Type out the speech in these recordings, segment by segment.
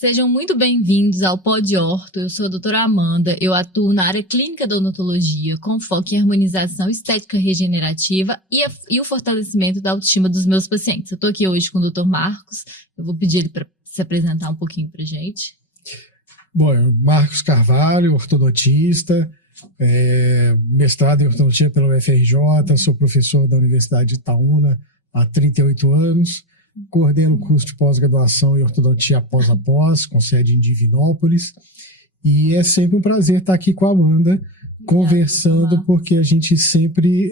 Sejam muito bem-vindos ao Pod Orto. Eu sou a doutora Amanda, eu atuo na área clínica da odontologia, com foco em harmonização estética regenerativa e o fortalecimento da autoestima dos meus pacientes. Eu estou aqui hoje com o Dr. Marcos, eu vou pedir ele para se apresentar um pouquinho para a gente. Bom, Marcos Carvalho, ortodontista, mestrado em ortodontia pela UFRJ, sou professor da Universidade de Itaúna há 38 anos, coordeno o curso de pós-graduação em ortodontia após, com sede em Divinópolis, e é sempre um prazer estar aqui com a Amanda, conversando, porque a gente sempre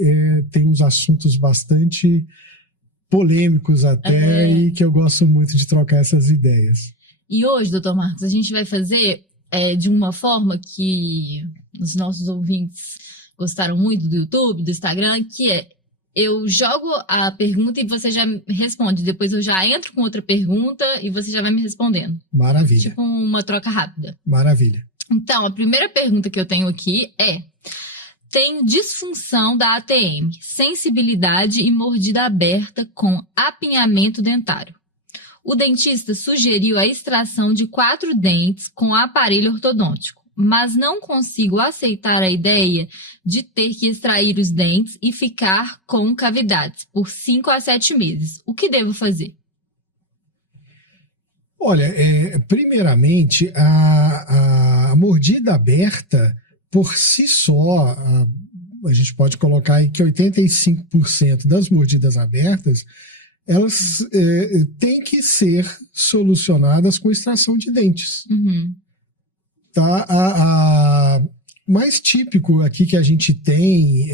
tem uns assuntos bastante polêmicos até, e que eu gosto muito de trocar essas ideias. E hoje, doutor Marcos, a gente vai fazer de uma forma que os nossos ouvintes gostaram muito do YouTube, do Instagram, que eu jogo a pergunta e você já responde. Depois eu já entro com outra pergunta e você já vai me respondendo. Maravilha. Tipo uma troca rápida. Maravilha. Então, a primeira pergunta que eu tenho aqui é: tem disfunção da ATM, sensibilidade e mordida aberta com apinhamento dentário. O dentista sugeriu a extração de 4 dentes com aparelho ortodôntico, mas não consigo aceitar a ideia de ter que extrair os dentes e ficar com cavidades por 5 a 7 meses. O que devo fazer? Olha, primeiramente, a mordida aberta, por si só, a gente pode colocar aí que 85% das mordidas abertas, elas têm que ser solucionadas com extração de dentes. Uhum. Tá? A mais típico aqui que a gente tem,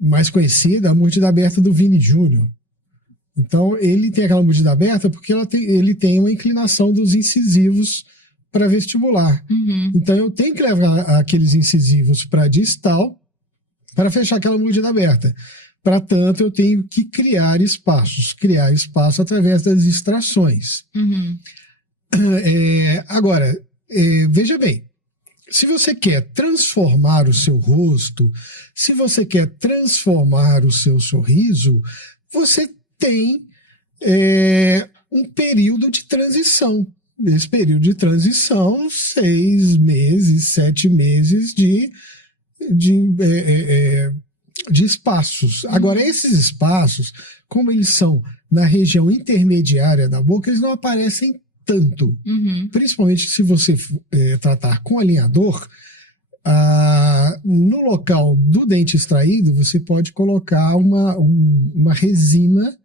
mais conhecida, a mordida aberta do Vini Júnior. Então, ele tem aquela mordida aberta porque ele tem uma inclinação dos incisivos para vestibular. Uhum. Então, eu tenho que levar aqueles incisivos para distal para fechar aquela mordida aberta. Para tanto, eu tenho que criar espaço através das extrações. Uhum. Agora, veja bem, se você quer transformar o seu rosto, se você quer transformar o seu sorriso, você tem um período de transição. Esse período de transição, 6 meses, 7 meses de espaços. Agora, esses espaços, como eles são na região intermediária da boca, eles não aparecem tanto. Uhum. Principalmente se você tratar com alinhador, no local do dente extraído, você pode colocar uma resina,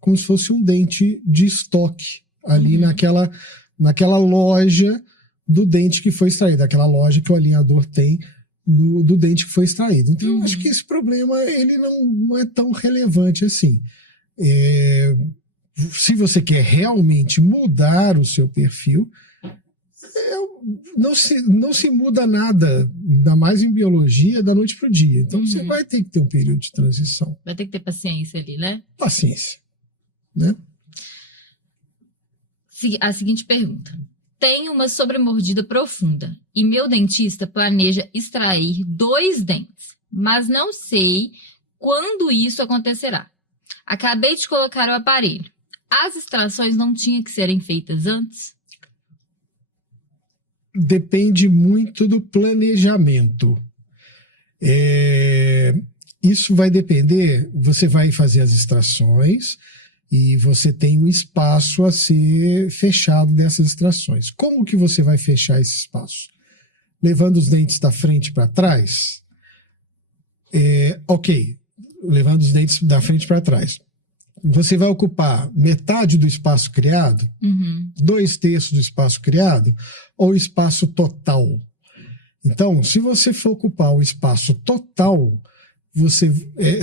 como se fosse um dente de estoque, ali naquela loja do dente que foi extraído, aquela loja que o alinhador tem do dente que foi extraído. Então, eu acho que esse problema ele não é tão relevante assim. Se você quer realmente mudar o seu perfil, não se muda nada, ainda mais em biologia, da noite para o dia. Então, você vai ter que ter um período de transição. Vai ter que ter paciência ali, né? Paciência. Né? A seguinte pergunta. Tenho uma sobremordida profunda e meu dentista planeja extrair 2 dentes, mas não sei quando isso acontecerá. Acabei de colocar o aparelho. As extrações não tinham que serem feitas antes? Depende muito do planejamento. Isso vai depender, você vai fazer as extrações e você tem um espaço a ser fechado dessas extrações. Como que você vai fechar esse espaço? Levando os dentes da frente para trás? Ok, levando os dentes da frente para trás. Você vai ocupar metade do espaço criado, 2/3 do espaço criado, ou o espaço total? Então, se você for ocupar o espaço total,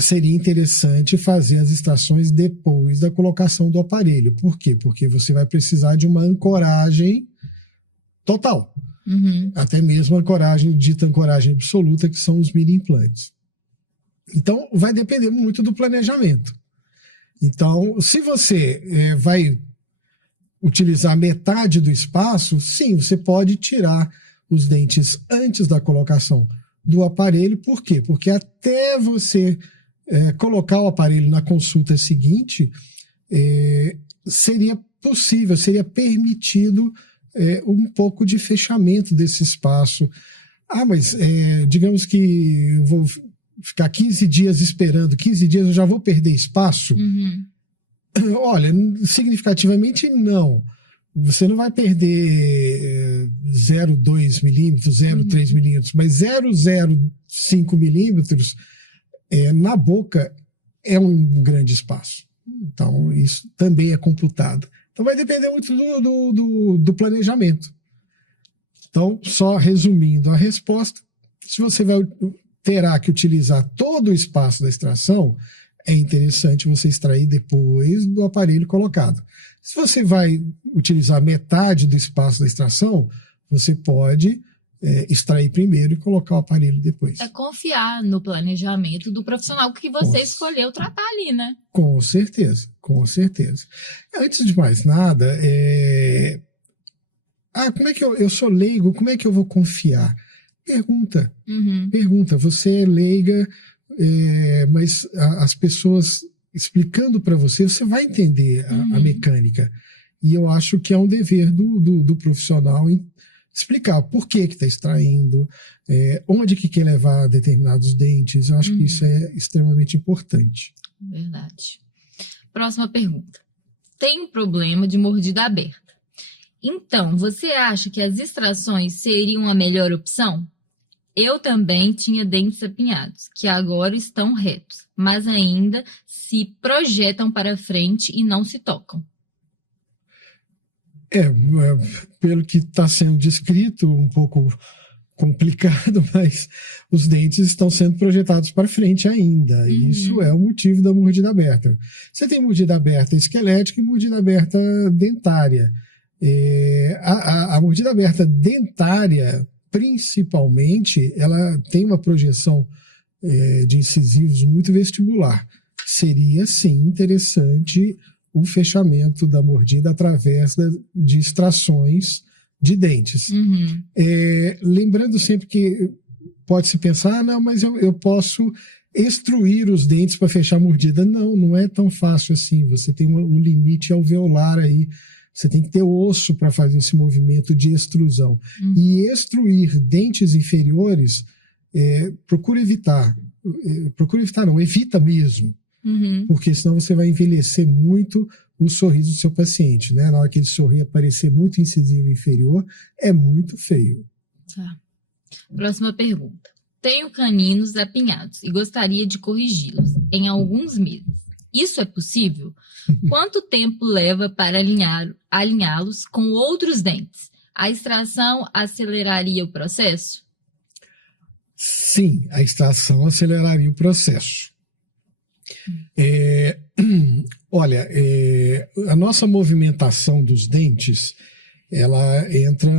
seria interessante fazer as extrações depois da colocação do aparelho. Por quê? Porque você vai precisar de uma ancoragem total. Até mesmo a dita ancoragem absoluta, que são os mini implantes. Então, vai depender muito do planejamento. Então, se você vai utilizar metade do espaço, sim, você pode tirar os dentes antes da colocação do aparelho. Por quê? Porque até você colocar o aparelho na consulta seguinte, seria possível, seria permitido um pouco de fechamento desse espaço. Mas digamos que eu vou ficar 15 dias esperando, 15 dias eu já vou perder espaço? Olha, significativamente não. Você não vai perder 0,2 milímetros, 0,3 milímetros, mas 0,05 milímetros na boca é um grande espaço. Então, isso também é computado. Então, vai depender muito do planejamento. Então, só resumindo a resposta, se você terá que utilizar todo o espaço da extração, é interessante você extrair depois do aparelho colocado. Se você vai utilizar metade do espaço da extração, você pode extrair primeiro e colocar o aparelho depois. É confiar no planejamento do profissional que você escolheu tratar ali, né? Com certeza, com certeza. Antes de mais nada, como é que eu sou leigo, como é que eu vou confiar? Pergunta. Pergunta. Você é leiga, mas as pessoas explicando para você, você vai entender a mecânica. E eu acho que é um dever do profissional explicar por que está extraindo, onde que quer levar determinados dentes. Eu acho que isso é extremamente importante. Verdade. Próxima pergunta. Tem problema de mordida aberta. Então, você acha que as extrações seriam a melhor opção? Eu também tinha dentes apinhados, que agora estão retos, mas ainda se projetam para frente e não se tocam. Pelo que está sendo descrito, um pouco complicado, mas os dentes estão sendo projetados para frente ainda. Isso é o motivo da mordida aberta. Você tem mordida aberta esquelética e mordida aberta dentária. A mordida aberta dentária, principalmente, ela tem uma projeção de incisivos muito vestibular. Seria, sim, interessante o fechamento da mordida através de extrações de dentes. Lembrando sempre que pode-se pensar, não, mas eu posso extruir os dentes para fechar a mordida. Não é tão fácil assim. Você tem um limite alveolar aí. Você tem que ter osso para fazer esse movimento de extrusão. E extruir dentes inferiores, evita mesmo. Porque senão você vai envelhecer muito o sorriso do seu paciente, né? Na hora que ele sorrir, aparecer muito incisivo inferior, é muito feio. Tá. Próxima pergunta. Tenho caninos apinhados e gostaria de corrigi-los em alguns meses. Isso é possível? Quanto tempo leva para alinhá-los com outros dentes? A extração aceleraria o processo? Sim, a extração aceleraria o processo. Olha, a nossa movimentação dos dentes, ela entra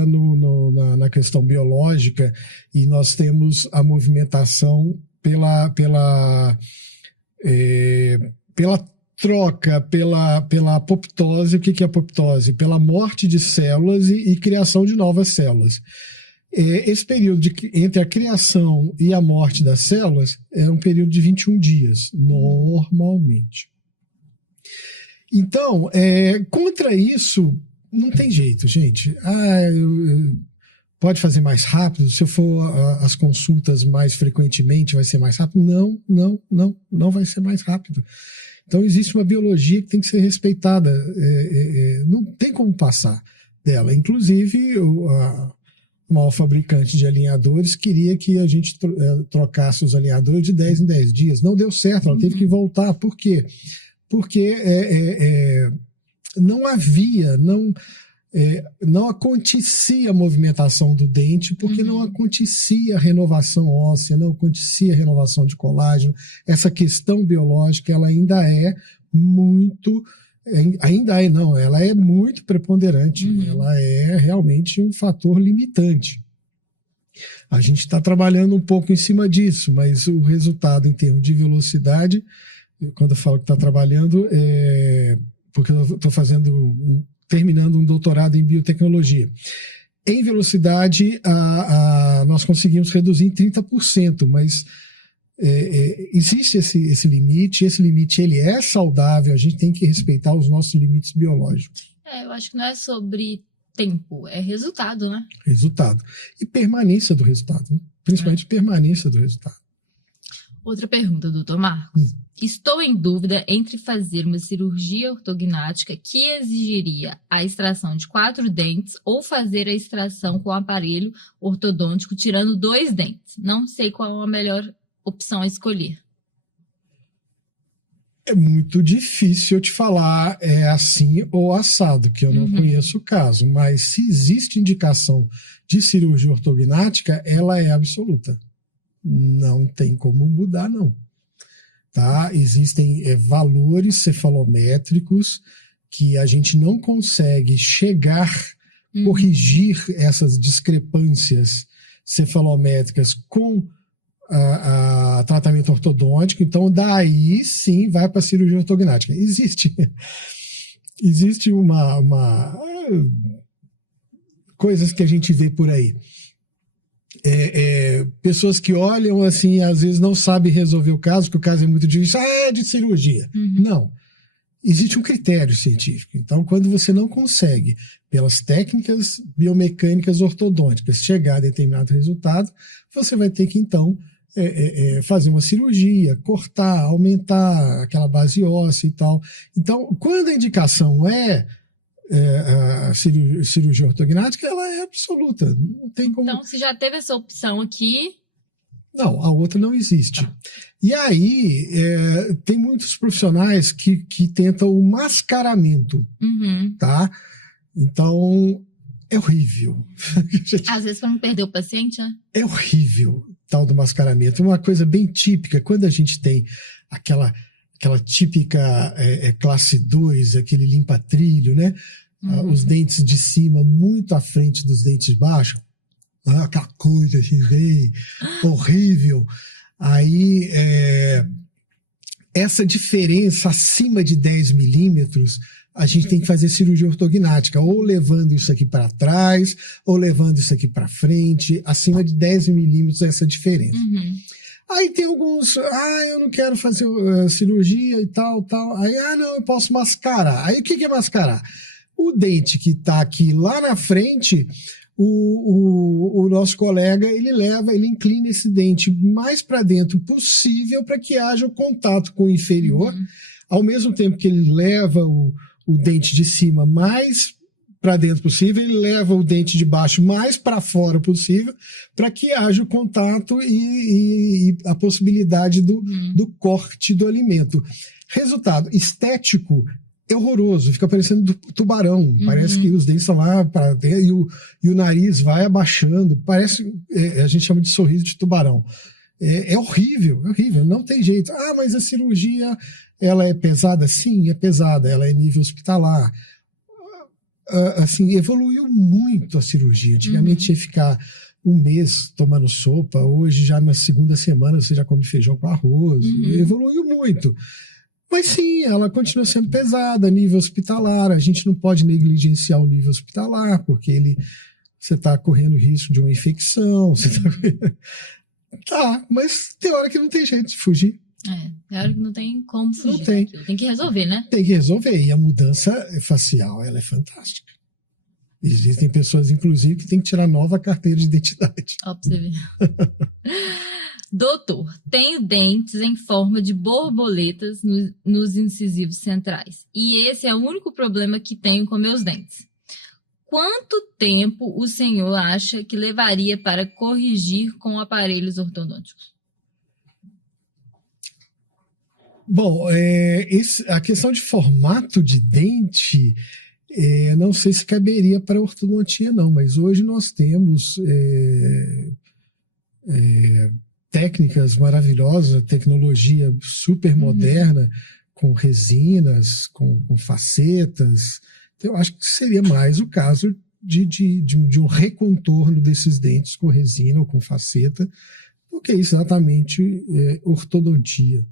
na questão biológica, e nós temos a movimentação pela troca, pela apoptose. O que é apoptose? Pela morte de células e criação de novas células. Esse período entre a criação e a morte das células é um período de 21 dias, normalmente. Então, contra isso, não tem jeito, gente. Pode fazer mais rápido, se eu for às consultas mais frequentemente, vai ser mais rápido? Não vai ser mais rápido. Então, existe uma biologia que tem que ser respeitada. Não tem como passar dela. Inclusive, o maior fabricante de alinhadores queria que a gente trocasse os alinhadores de 10 em 10 dias. Não deu certo, ela teve que voltar. Por quê? Porque não havia, não acontecia a movimentação do dente, porque não acontecia a renovação óssea, não acontecia a renovação de colágeno. Essa questão biológica, ela ainda é muito... ela é muito preponderante, ela é realmente um fator limitante. A gente está trabalhando um pouco em cima disso, mas o resultado em termos de velocidade, quando eu falo que está trabalhando, porque eu estou terminando um doutorado em biotecnologia. Em velocidade, nós conseguimos reduzir em 30%, mas existe esse limite ele é saudável, a gente tem que respeitar os nossos limites biológicos. Eu acho que não é sobre tempo, é resultado, né? Resultado. E permanência do resultado, né? Principalmente permanência do resultado. Outra pergunta, doutor Marcos. Estou em dúvida entre fazer uma cirurgia ortognática que exigiria a extração de 4 dentes ou fazer a extração com o aparelho ortodôntico tirando 2 dentes. Não sei qual a melhor opção a escolher. É muito difícil eu te falar assim ou assado, que eu não conheço o caso. Mas se existe indicação de cirurgia ortognática, ela é absoluta. Não tem como mudar, não. Tá? Existem valores cefalométricos que a gente não consegue chegar, corrigir essas discrepâncias cefalométricas com a tratamento ortodôntico, então daí sim vai para a cirurgia ortognática. Existe uma coisas que a gente vê por aí. Pessoas que olham assim, às vezes não sabem resolver o caso, porque o caso é muito difícil, é de cirurgia. Não. Existe um critério científico. Então, quando você não consegue, pelas técnicas biomecânicas ortodônticas, chegar a determinado resultado, você vai ter que, então, fazer uma cirurgia, cortar, aumentar aquela base óssea e tal. Então, quando a indicação a cirurgia ortognática, ela é absoluta. Não tem como... Então, se já teve essa opção aqui... Não, a outra não existe. E aí, tem muitos profissionais que tentam o mascaramento, tá? Então, é horrível. Às vezes, para não perder o paciente, né? É horrível, tal do mascaramento. Uma coisa bem típica, quando a gente tem aquela típica classe 2, aquele limpa-trilho, né? Os dentes de cima muito à frente dos dentes de baixo. Aquela coisa assim, bem horrível. Aí, essa diferença acima de 10 milímetros, a gente tem que fazer cirurgia ortognática, ou levando isso aqui para trás, ou levando isso aqui para frente. Acima de 10 milímetros, essa diferença. Aí tem alguns, eu não quero fazer cirurgia e tal. Aí, não, eu posso mascarar. Aí o que é mascarar? O dente que está aqui lá na frente, o nosso colega, ele inclina esse dente mais para dentro possível para que haja o contato com o inferior, ao mesmo tempo que ele leva o dente de cima mais para dentro possível, ele leva o dente de baixo mais para fora possível, para que haja o contato e a possibilidade do corte do alimento. Resultado estético é horroroso, fica parecendo tubarão, parece que os dentes estão lá para dentro e o nariz vai abaixando, parece, a gente chama de sorriso de tubarão. É horrível, não tem jeito. Mas a cirurgia, ela é pesada? Sim, é pesada, ela é nível hospitalar. Assim, evoluiu muito a cirurgia. Antigamente tinha que ficar um mês tomando sopa, hoje já na segunda semana você já come feijão com arroz. Evoluiu muito. Mas sim, ela continua sendo pesada, nível hospitalar. A gente não pode negligenciar o nível hospitalar, porque você está correndo risco de uma infecção. Mas tem hora que não tem jeito de fugir. Tem hora que não tem como fugir. Não tem. Tem que resolver, né? Tem que resolver. E a mudança facial, ela é fantástica. Existem pessoas, inclusive, que têm que tirar nova carteira de identidade. Ó, pra você ver. Doutor, tenho dentes em forma de borboletas nos incisivos centrais. E esse é o único problema que tenho com meus dentes. Quanto tempo o senhor acha que levaria para corrigir com aparelhos ortodônticos? Bom, a questão de formato de dente, não sei se caberia para a ortodontia, não, mas hoje nós temos técnicas maravilhosas, tecnologia super moderna, com resinas, com facetas. Então, eu acho que seria mais o caso de um recontorno desses dentes com resina ou com faceta, do que exatamente ortodontia.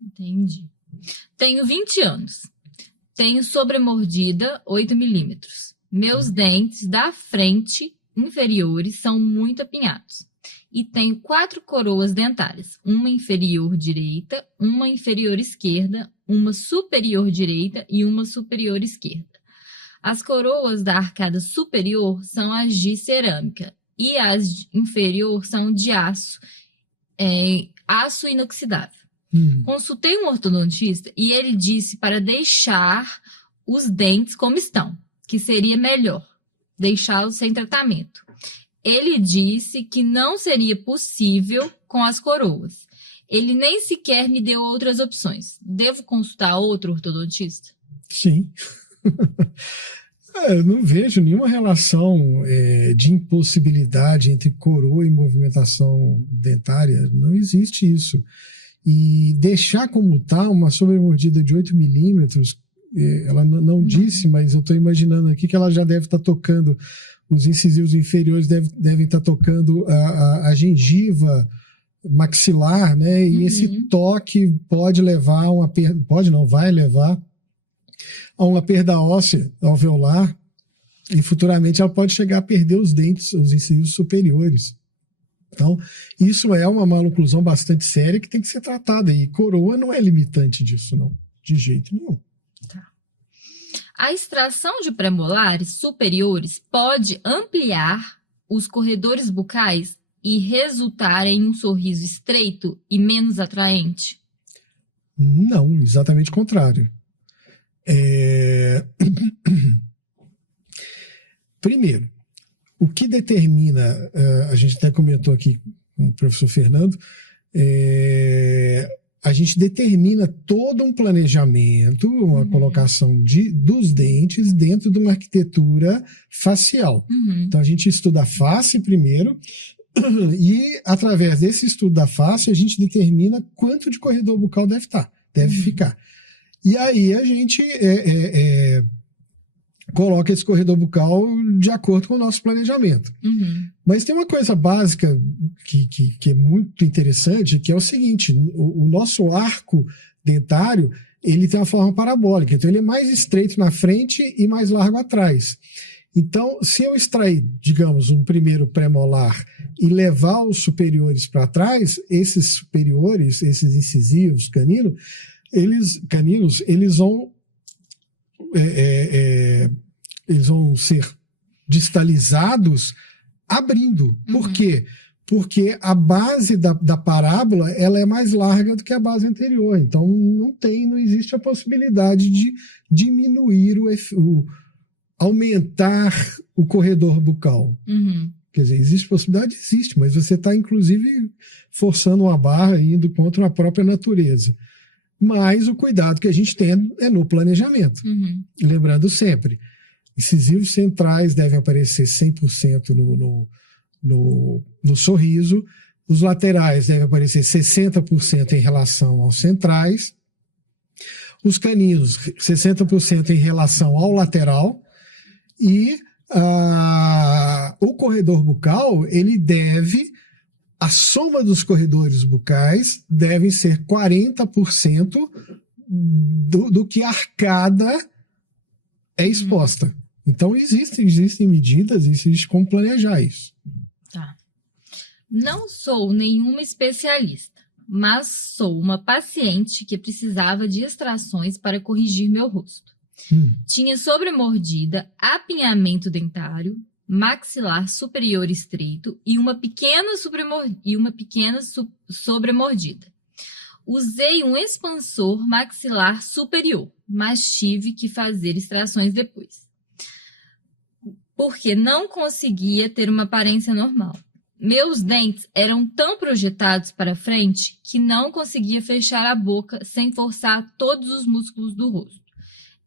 Entendi. Tenho 20 anos. Tenho sobremordida 8 milímetros. Meus dentes da frente inferiores são muito apinhados. E tenho 4 coroas dentárias. Uma inferior direita, uma inferior esquerda, uma superior direita e uma superior esquerda. As coroas da arcada superior são as de cerâmica e as inferior são de aço, aço inoxidável. Consultei um ortodontista e ele disse para deixar os dentes como estão, que seria melhor deixá-los sem tratamento. Ele disse que não seria possível com as coroas. Ele nem sequer me deu outras opções. Devo consultar outro ortodontista? Sim. Eu não vejo nenhuma relação de impossibilidade entre coroa e movimentação dentária. Não existe isso. E deixar como está uma sobremordida de 8 milímetros, ela não disse, mas eu estou imaginando aqui que ela já deve estar tocando, os incisivos inferiores devem estar tocando a gengiva maxilar, né? E esse toque pode levar a uma perda, vai levar a uma perda óssea alveolar, e futuramente ela pode chegar a perder os dentes, os incisivos superiores. Então, isso é uma maloclusão bastante séria que tem que ser tratada. E coroa não é limitante disso, não. De jeito nenhum. Tá. A extração de premolares superiores pode ampliar os corredores bucais e resultar em um sorriso estreito e menos atraente? Não, exatamente o contrário. Primeiro, o que determina, a gente até comentou aqui com o professor Fernando, a gente determina todo um planejamento, uma colocação dos dentes dentro de uma arquitetura facial. Então, a gente estuda a face primeiro, e através desse estudo da face, a gente determina quanto de corredor bucal deve ficar. E aí a gente coloca esse corredor bucal de acordo com o nosso planejamento. Mas tem uma coisa básica que é muito interessante, que é o seguinte: o nosso arco dentário, ele tem uma forma parabólica, então ele é mais estreito na frente e mais largo atrás. Então, se eu extrair, digamos, um primeiro premolar e levar os superiores para trás, esses superiores, esses incisivos caninos, eles vão ser distalizados abrindo. Por quê? Porque a base da parábola, ela é mais larga do que a base anterior. Então, não existe a possibilidade de diminuir aumentar o corredor bucal. Quer dizer, existe possibilidade? Existe, mas você está, inclusive, forçando uma barra e indo contra a própria natureza. Mas o cuidado que a gente tem é no planejamento. Lembrando sempre, incisivos centrais devem aparecer 100% no sorriso, os laterais devem aparecer 60% em relação aos centrais, os caninos 60% em relação ao lateral, e o corredor bucal, a soma dos corredores bucais devem ser 40% do que a arcada é exposta. Então, existem medidas, existe como planejar isso. Tá. Não sou nenhuma especialista, mas sou uma paciente que precisava de extrações para corrigir meu rosto. Tinha sobremordida, apinhamento dentário, maxilar superior estreito e uma pequena sobremordida. Usei um expansor maxilar superior, mas tive que fazer extrações depois, porque não conseguia ter uma aparência normal. Meus dentes eram tão projetados para frente que não conseguia fechar a boca sem forçar todos os músculos do rosto.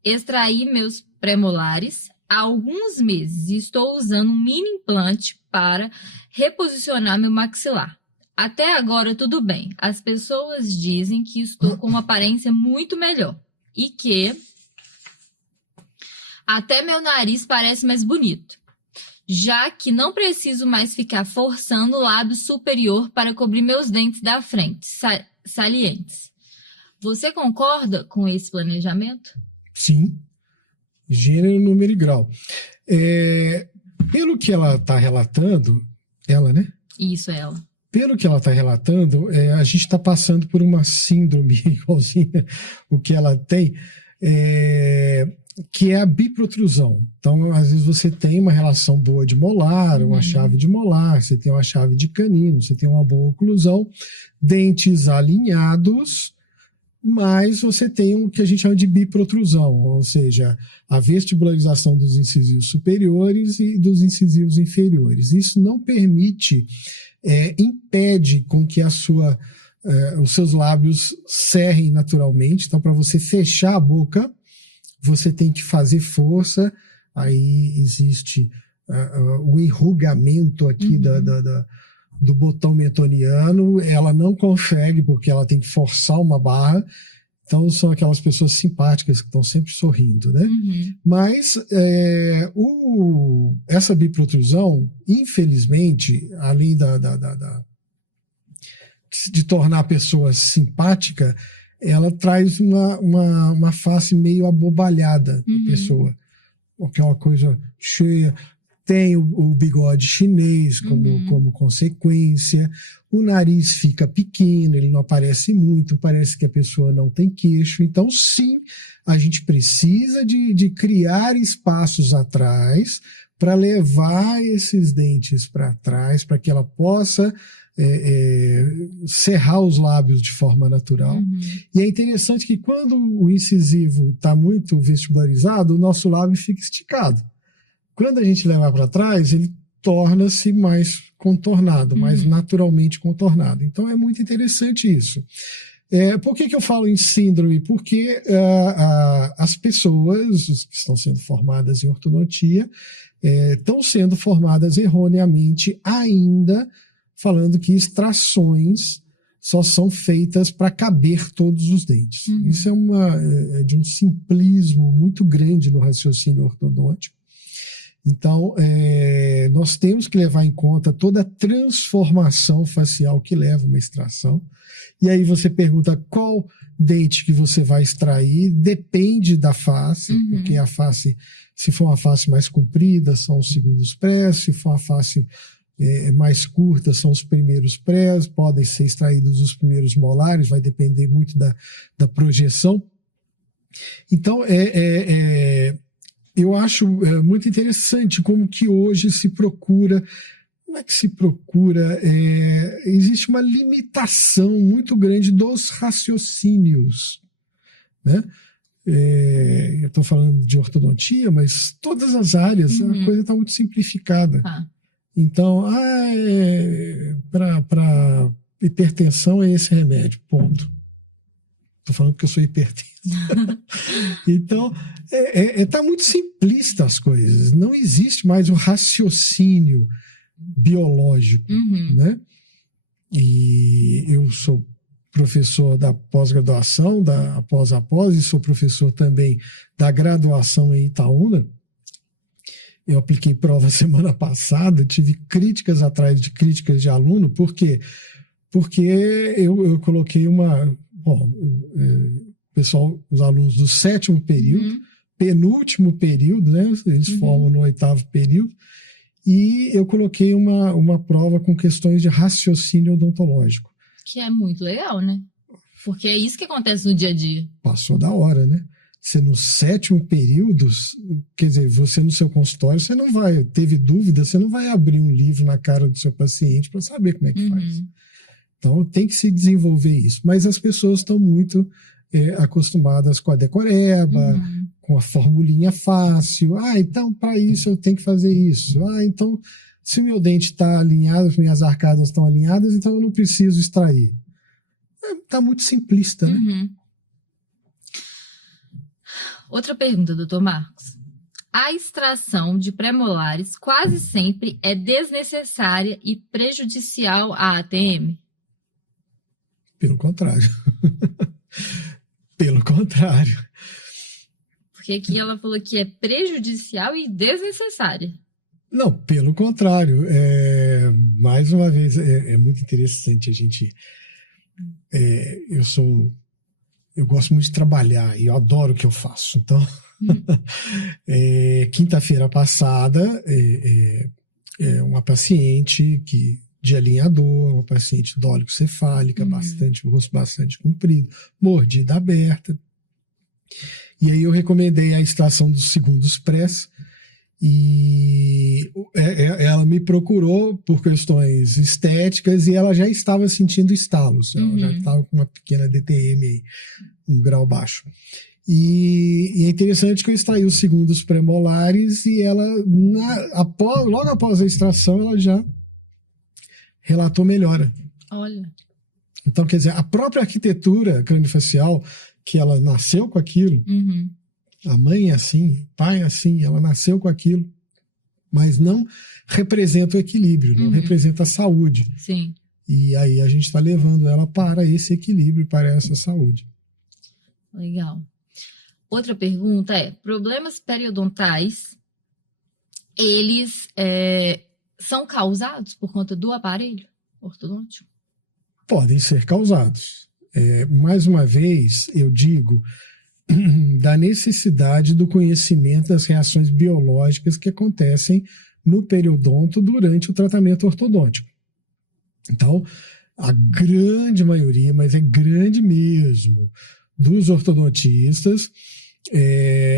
Extraí meus premolares há alguns meses e estou usando um mini implante para reposicionar meu maxilar. Até agora tudo bem. As pessoas dizem que estou com uma aparência muito melhor e que até meu nariz parece mais bonito, já que não preciso mais ficar forçando o lábio superior para cobrir meus dentes da frente, salientes. Você concorda com esse planejamento? Sim, gênero, número e grau. Pelo que ela está relatando, ela, né? Isso, ela. Pelo que ela está relatando, a gente está passando por uma síndrome igualzinha o que ela tem. que é a biprotrusão. Então, às vezes você tem uma relação boa de molar, uma chave de molar, você tem uma chave de canino, você tem uma boa oclusão, dentes alinhados, mas você tem o que a gente chama de biprotrusão, ou seja, a vestibularização dos incisivos superiores e dos incisivos inferiores. Isso não permite, impede com que os seus lábios cerrem naturalmente. Então, para você fechar a boca, você tem que fazer força, aí existe o enrugamento aqui do botão mentoniano, ela não consegue porque ela tem que forçar uma barra, então são aquelas pessoas simpáticas que estão sempre sorrindo, né? Mas essa biprotrusão, infelizmente, além de tornar a pessoa simpática, ela traz uma face meio abobalhada da pessoa, porque é uma coisa cheia. Tem o bigode chinês como consequência, o nariz fica pequeno, ele não aparece muito, parece que a pessoa não tem queixo. Então, sim, a gente precisa de criar espaços atrás para levar esses dentes para trás, para que ela possa cerrar os lábios de forma natural. E é interessante que quando o incisivo está muito vestibularizado, o nosso lábio fica esticado. Quando a gente levar para trás, ele torna-se mais contornado, mais naturalmente contornado. Então é muito interessante isso. Por que eu falo em síndrome? Porque as pessoas que estão sendo formadas em ortodontia estão sendo formadas erroneamente ainda, falando que extrações só são feitas para caber todos os dentes. Isso é de um simplismo muito grande no raciocínio ortodôntico. Então, nós temos que levar em conta toda a transformação facial que leva uma extração. E aí você pergunta qual dente que você vai extrair, depende da face, porque a face, se for uma face mais comprida, são os segundos prés, se for uma face mais curta, são os primeiros prés, podem ser extraídos os primeiros molares, vai depender muito da projeção. Então, eu acho muito interessante como que hoje se procura. Como é que se procura? Existe uma limitação muito grande dos raciocínios, né? Eu estou falando de ortodontia, mas todas as áreas, a coisa está muito simplificada. Então, para hipertensão é esse remédio, ponto. Estou falando porque eu sou hipertenso. Então, está muito simplista as coisas. Não existe mais o raciocínio biológico, né? E eu sou professor da pós-graduação, da após-após, e sou professor também da graduação em Itaúna. Eu apliquei prova semana passada, tive críticas atrás de críticas de aluno, por quê? Porque eu coloquei pessoal, os alunos do 7º período, penúltimo período, né? Eles formam no 8º período, e eu coloquei uma prova com questões de raciocínio odontológico. Que é muito legal, né? Porque é isso que acontece no dia a dia. Passou da hora, né? Você no 7º período, quer dizer, você no seu consultório, você não vai, teve dúvida, você não vai abrir um livro na cara do seu paciente para saber como é que faz. Então tem que se desenvolver isso. Mas as pessoas estão muito acostumadas com a decoreba, com a formulinha fácil. Então para isso eu tenho que fazer isso. Então se o meu dente está alinhado, as minhas arcadas estão alinhadas, então eu não preciso extrair. Está muito simplista, né? Outra pergunta, doutor Marcos. A extração de pré-molares quase sempre é desnecessária e prejudicial à ATM? Pelo contrário. Pelo contrário. Porque aqui ela falou que é prejudicial e desnecessária. Não, pelo contrário. Mais uma vez, é muito interessante a gente... Eu gosto muito de trabalhar e eu adoro o que eu faço. Então, quinta-feira passada, uma paciente de alinhador, uma paciente dólico-cefálica, o rosto bastante comprido, mordida aberta. E aí eu recomendei a extração dos segundos prés, e ela me procurou por questões estéticas e ela já estava sentindo estalos, ela já estava com uma pequena DTM aí, um grau baixo. E é interessante que eu extraí os segundos premolares e ela, logo após a extração, ela já relatou melhora. Olha. Então, quer dizer, a própria arquitetura craniofacial, que ela nasceu com aquilo, a mãe é assim, o pai é assim, ela nasceu com aquilo, mas não representa o equilíbrio, não representa a saúde. Sim. E aí a gente está levando ela para esse equilíbrio, para essa saúde. Legal. Outra pergunta é, problemas periodontais, eles são causados por conta do aparelho ortodôntico? Podem ser causados. Mais uma vez, eu digo da necessidade do conhecimento das reações biológicas que acontecem no periodonto durante o tratamento ortodôntico. Então, a grande maioria, mas é grande mesmo, dos ortodontistas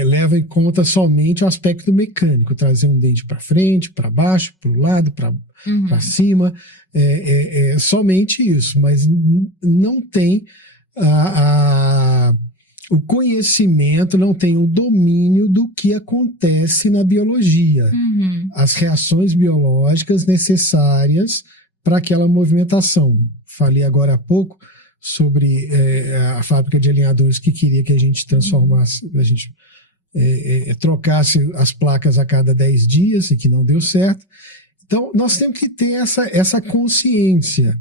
leva em conta somente o aspecto mecânico, trazer um dente para frente, para baixo, para o lado, para cima, somente isso, mas não tem o conhecimento, não tem o domínio do que acontece na biologia, as reações biológicas necessárias para aquela movimentação. Falei agora há pouco sobre a fábrica de alinhadores que queria que a gente transformasse, a gente trocasse as placas a cada 10 dias e que não deu certo. Então, nós temos que ter essa consciência,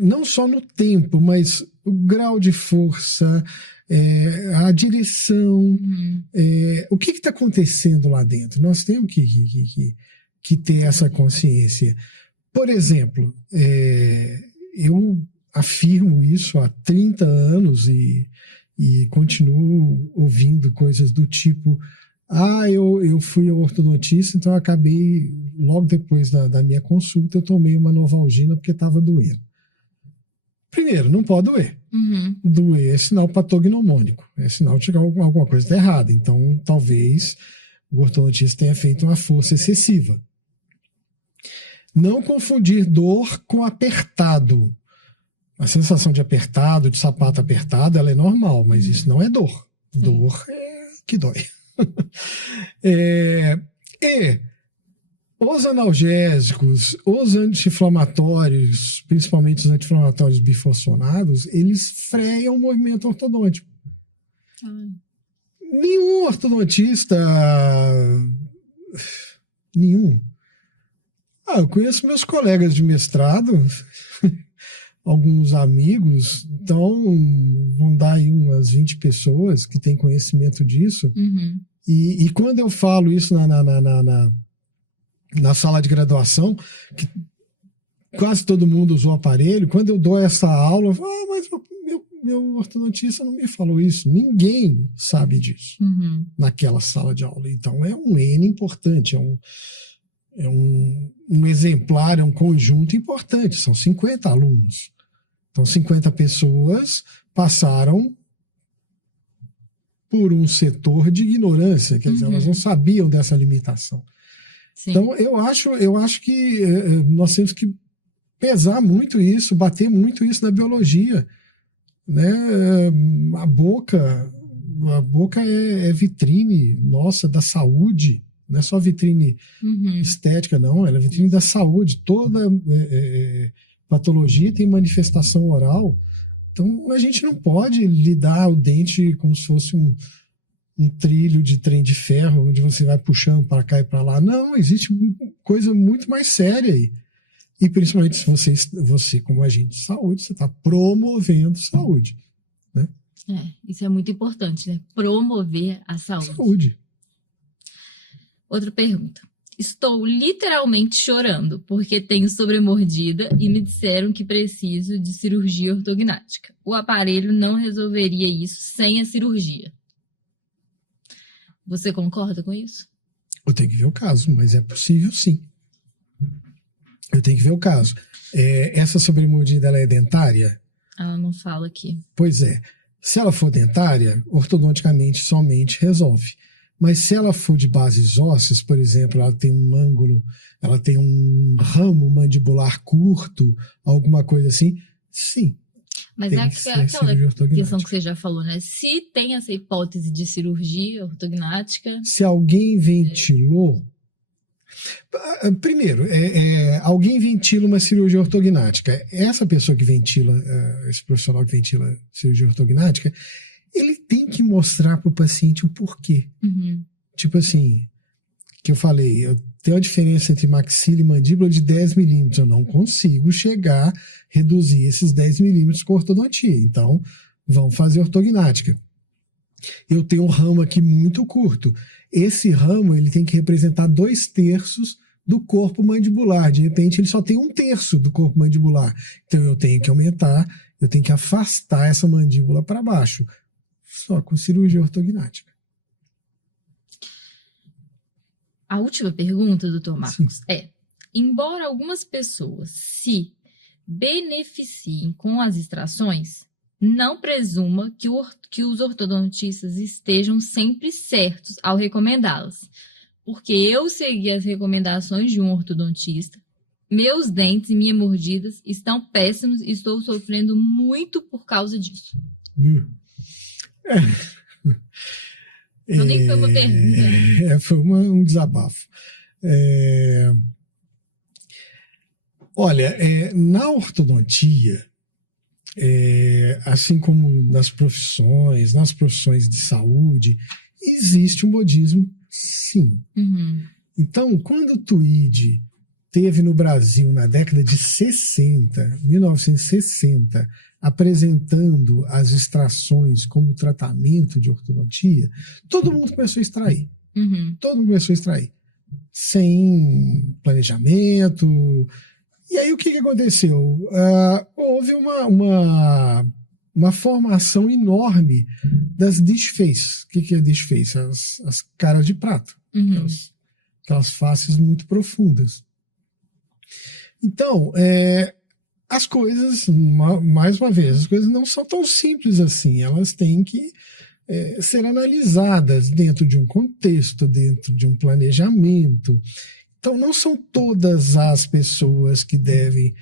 não só no tempo, mas o grau de força, a direção, o que está acontecendo lá dentro. Nós temos que ter essa consciência. Por exemplo, eu afirmo isso há 30 anos e continuo ouvindo coisas do tipo: eu fui ao ortodontista, então eu acabei, logo depois da minha consulta, eu tomei uma Novalgina porque estava doendo. Primeiro, não pode doer. Doer é sinal patognomônico, é sinal de que alguma coisa está errada. Então, talvez o ortodontista tenha feito uma força excessiva. Não confundir dor com apertado. A sensação de apertado, de sapato apertado, ela é normal, mas isso não é dor. Dor é que dói. E os analgésicos, os anti-inflamatórios, principalmente os anti-inflamatórios bifosfonados, eles freiam o movimento ortodôntico. Nenhum ortodontista, nenhum. Eu conheço meus colegas de mestrado, alguns amigos, então vão dar aí umas 20 pessoas que têm conhecimento disso. E quando eu falo isso na sala de graduação, que quase todo mundo usou aparelho, quando eu dou essa aula, eu falo, mas meu ortodontista não me falou isso. Ninguém sabe disso naquela sala de aula. Então é um N importante, é um exemplar, é um conjunto importante. São 50 alunos. Então 50 pessoas passaram por um setor de ignorância, quer dizer, elas não sabiam dessa limitação. Sim. Então, eu acho que nós temos que pesar muito isso, bater muito isso na biologia. Né? A boca é vitrine nossa da saúde, não é só vitrine estética, não, ela é vitrine da saúde. Toda patologia tem manifestação oral. Então, a gente não pode lidar o dente como se fosse um trilho de trem de ferro, onde você vai puxando para cá e para lá. Não, existe coisa muito mais séria aí. E principalmente se você como agente de saúde, você está promovendo saúde. Né? Isso é muito importante, né? Promover a saúde. Outra pergunta. Estou literalmente chorando porque tenho sobremordida e me disseram que preciso de cirurgia ortognática. O aparelho não resolveria isso sem a cirurgia. Você concorda com isso? Eu tenho que ver o caso, mas é possível sim. Eu tenho que ver o caso. Essa sobremordida, ela é dentária? Ela não fala aqui. Pois é. Se ela for dentária, ortodonticamente somente resolve. Mas se ela for de bases ósseas, por exemplo, ela tem um ângulo, ela tem um ramo mandibular curto, alguma coisa assim, sim. Mas é aquela questão que você já falou, né? Se tem essa hipótese de cirurgia ortognática... Se alguém ventilou... Primeiro, alguém ventila uma cirurgia ortognática. Essa pessoa que ventila, esse profissional que ventila cirurgia ortognática, ele tem que mostrar para o paciente o porquê. Uhum. Tipo assim, que eu falei, eu tenho a diferença entre maxila e mandíbula de 10 milímetros. Eu não consigo chegar, reduzir esses 10 milímetros com ortodontia. Então, vamos fazer ortognática. Eu tenho um ramo aqui muito curto. Esse ramo ele tem que representar 2/3 do corpo mandibular. De repente, ele só tem 1/3 do corpo mandibular. Então, eu tenho que aumentar, eu tenho que afastar essa mandíbula para baixo. Só com cirurgia ortognática. A última pergunta, doutor Marcos, embora algumas pessoas se beneficiem com as extrações, não presuma que os ortodontistas estejam sempre certos ao recomendá-las. Porque eu segui as recomendações de um ortodontista, meus dentes e minhas mordidas estão péssimos e estou sofrendo muito por causa disso. Então nem foi uma pergunta, né? Foi um desabafo. Olha, na ortodontia, assim como nas profissões de saúde, existe um modismo, sim. Uhum. Então, quando o Tweed teve no Brasil, na década de 1960, apresentando as extrações como tratamento de ortodontia, todo mundo começou a extrair. Uhum. Todo mundo começou a extrair. Sem planejamento. E aí o que aconteceu? Houve uma formação enorme das dish face. O que é dish face? As caras de prato. Uhum. Aquelas faces muito profundas. Então, as coisas, mais uma vez, as coisas não são tão simples assim. Elas têm que ser analisadas dentro de um contexto, dentro de um planejamento. Então, não são todas as pessoas que devem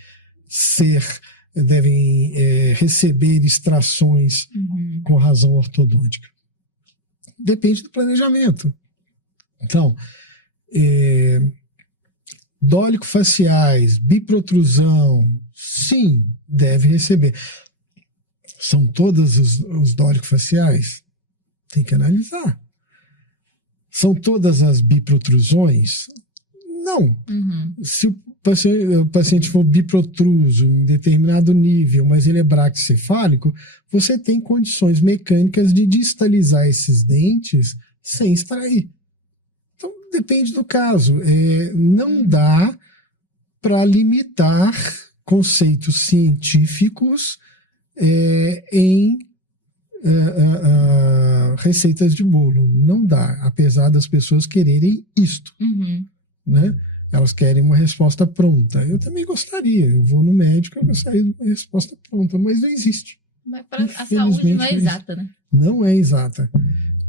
receber extrações com razão ortodôntica. Depende do planejamento. Então, dólico-faciais, biprotrusão, sim, deve receber. São todos os dólico-faciais? Tem que analisar. São todas as biprotrusões? Não. Uhum. Se o paciente for biprotruso em determinado nível, mas ele é braquicefálico, você tem condições mecânicas de distalizar esses dentes sem extrair. Então, depende do caso. Não dá para limitar conceitos científicos em receitas de bolo. Não dá, apesar das pessoas quererem isto. Uhum. Né? Elas querem uma resposta pronta. Eu também gostaria. Eu vou no médico, eu gostaria de uma resposta pronta, mas não existe. Mas a saúde não é exata, né? Não é exata.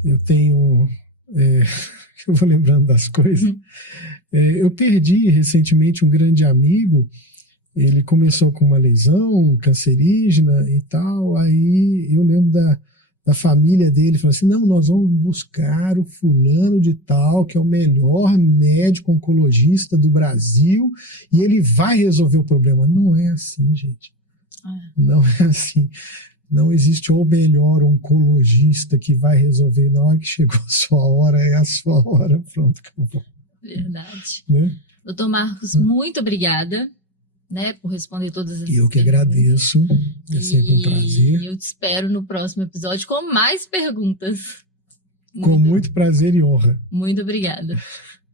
Eu tenho... eu vou lembrando das coisas. Eu perdi recentemente um grande amigo. Ele começou com uma lesão cancerígena e tal. Aí eu lembro da família dele, falou assim, não, nós vamos buscar o fulano de tal, que é o melhor médico oncologista do Brasil, e ele vai resolver o problema. Não é assim, gente. Não é assim. Não existe o melhor oncologista que vai resolver. Na hora que chegou a sua hora, é a sua hora. Pronto, acabou. Verdade. Né? Doutor Marcos, muito obrigada, né, por responder todas as Eu que agradeço. É sempre um prazer. Eu te espero no próximo episódio com mais perguntas. Com muito prazer e honra. Muito obrigada.